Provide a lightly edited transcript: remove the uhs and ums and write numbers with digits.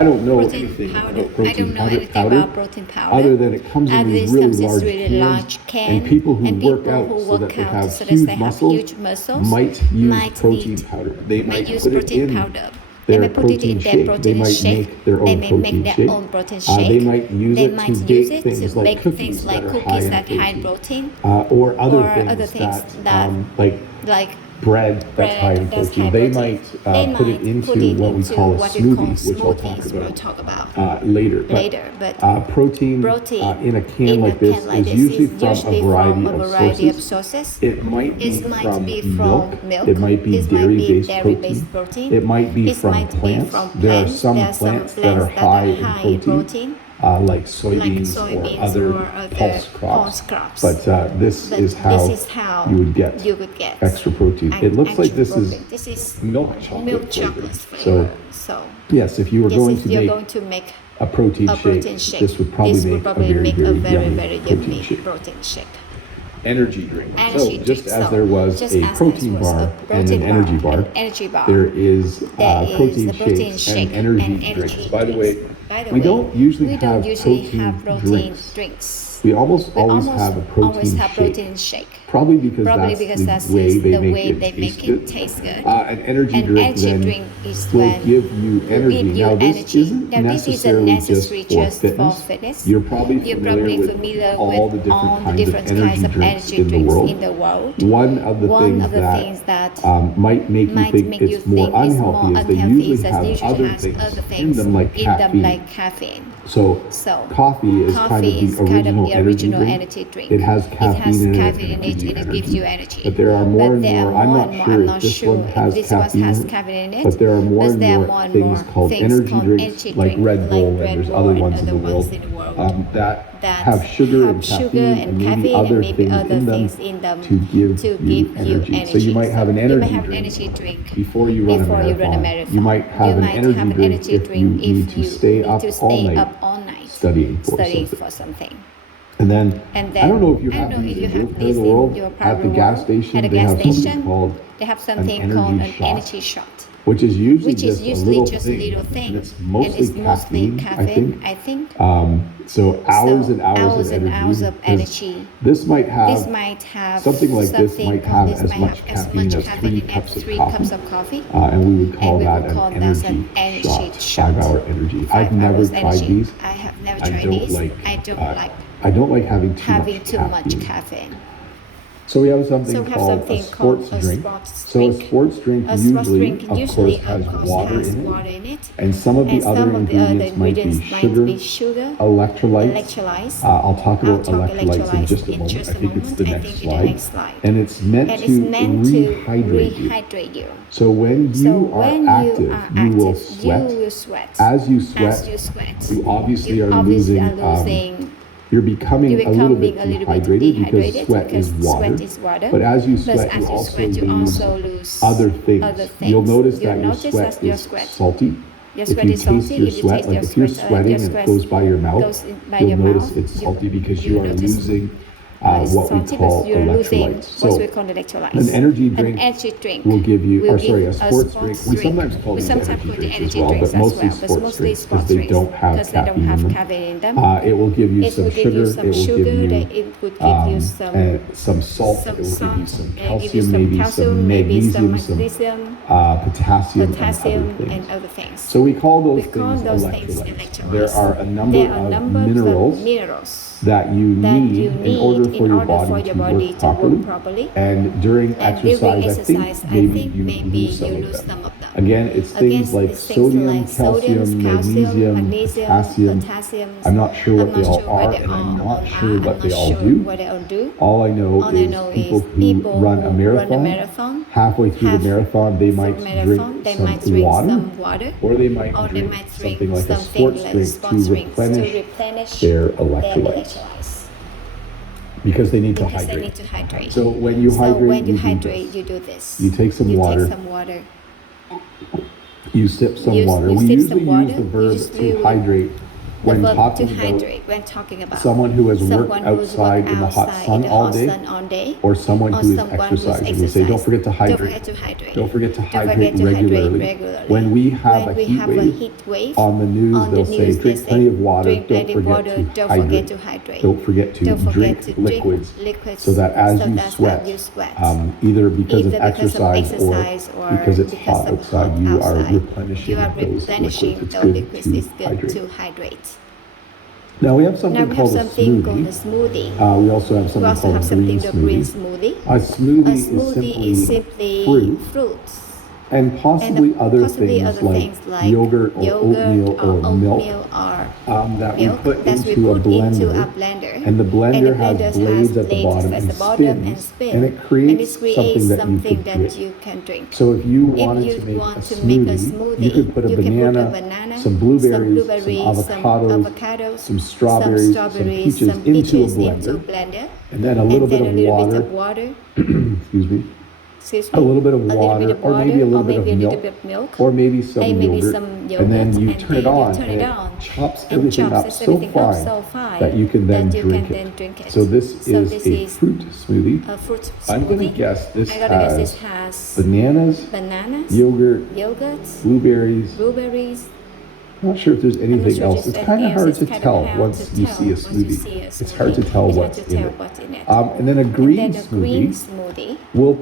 I don't know Protein anything powder. about I protein don't know powder, anything about protein powder. other than it comes in these This really comes in large really cans, large can, and people who and work people out who so work that they out have so that huge they have muscles huge muscles might use might protein need powder. They might use put it protein in powder. They their may put it in protein their shake. They protein might shake. make their They own may make protein their shake. own protein shake. They might use They it might to use bake it things to like bake cookies things that like are cookies high that high in in protein, protein, or other or things things that like bread bread that's high in that's protein. high They protein. might They put it might put into it what we into call a what we call smoothie, which I'll talk smoothies. We'll talk about later. later. But Protein protein in a can in a like this can like is this usually is from usually a from variety a of variety of sources. sources. It might be It might from be milk. from milk. It might be This might be dairy-based dairy-based protein. protein. It might be It from might be plants. from There are plants. some There are some plants that are high in protein, like soybeans or other pulse crops. But this is how you would get extra protein. It looks like this is milk chocolate flavor. So yes, if you were going to make a protein shake, this would probably make a very yummy protein shake. Energy drink. So just as there was a protein bar and an energy bar, there is protein shakes and energy drinks. By the way, we don't usually have protein drinks. We almost always have a protein shake. Probably because that's the way they make it taste good. An energy drink then will give you energy. Now this isn't necessarily just for fitness. You're probably familiar with all the different kinds of energy drinks in the world. One of the things that might make you think it's more unhealthy is they usually have other things in them like caffeine. So coffee is kind of the original energy drink. It has caffeine in it and it gives you energy. But there are more and more, I'm not sure if this one has caffeine in it, but there are more and more things called energy drinks like Red Bull, and there's other ones in the world that have sugar and caffeine and maybe other things in them to give you energy. So you might have an energy drink before you run a marathon. You might have an energy drink if you need to stay up all night studying for something. And then I don't know if you have these in your part of the world. At the gas station, they have something called an energy shot, which is usually just a little thing. And it's mostly caffeine, I think. So hours and hours of energy. This might have something like this might have as much caffeine as 3 cups of coffee. And we would call that an energy shot, 5-hour energy. I've never tried these. I have never tried these. I don't like having too much caffeine. So we have something called a sports drink. So a sports drink usually, of course, has water in it. And some of the other ingredients might be sugar, electrolytes. I'll talk about electrolytes in just a moment. I think it's the next slide. And it's meant to rehydrate you. So when you are active, you will sweat. As you sweat, you obviously are losing. You're becoming a little bit dehydrated because sweat is water. But as you sweat, you also lose other things. You'll notice that your sweat is salty. If you taste your sweat, like if you're sweating and it goes by your mouth, you'll notice it's salty because you are losing what we call electrolytes. So an energy drink will give you, or sorry, a sports drink. We sometimes call these energy drinks as well, but mostly sports drinks because they don't have caffeine in them. It will give you some sugar. It will give you some salt. It will give you some calcium, maybe some magnesium, some potassium, and other things. So we call those things electrolytes. There are a number of minerals that you need in order for your body to work properly. And during exercise, I think maybe you lose some of them. Again, it's things like sodium, calcium, magnesium, potassium. I'm not sure what they all are, and I'm not sure what they all do. All I know is people who run a marathon, halfway through the marathon, they might drink some water, or they might drink something like a sports drink to replenish their electrolytes. Because they need to hydrate. So when you hydrate, you do this. You take some water. You sip some water. We usually use the verb to hydrate when verb to talking about hydrate, when talking about someone who has worked someone who's outside worked in the hot outside sun in the all hot day, sun all day, or someone or who is someone who's exercising. We say, don't forget to Don't hydrate. forget to hydrate. Don't forget to Don't hydrate forget to hydrate regularly. regularly. When we have When a we heat have a wave heat wave on the news, on the they'll say, news, drink they plenty say, of water. drink Don't plenty forget water. to Don't forget hydrate. to hydrate. Don't forget to Don't forget drink to liquids, liquids so that as you sweat, either because of exercise or because it's hot outside, you are replenishing those liquids. It's good to hydrate. Now we have something called a smoothie. We also have something called a green smoothie. A smoothie is simply fruits and possibly other things like yogurt or oatmeal or milk that we put into a blender. And the blender has blades at the bottom and spins, and it creates something that you can drink. So if you wanted to make a smoothie, you could put a banana, some blueberries, some avocados, some strawberries, some peaches into a blender, and then a little bit of water, excuse me, a little bit of water, or maybe a little bit of milk, or maybe some yogurt, and then you turn it on, and it chops everything up so fine that you can then drink it. So this is a fruit smoothie. I'm going to guess this has bananas, yogurt, blueberries. I'm not sure if there's anything else. It's kind of hard to tell once you see a smoothie. It's hard to tell what's in it. And then a green smoothie will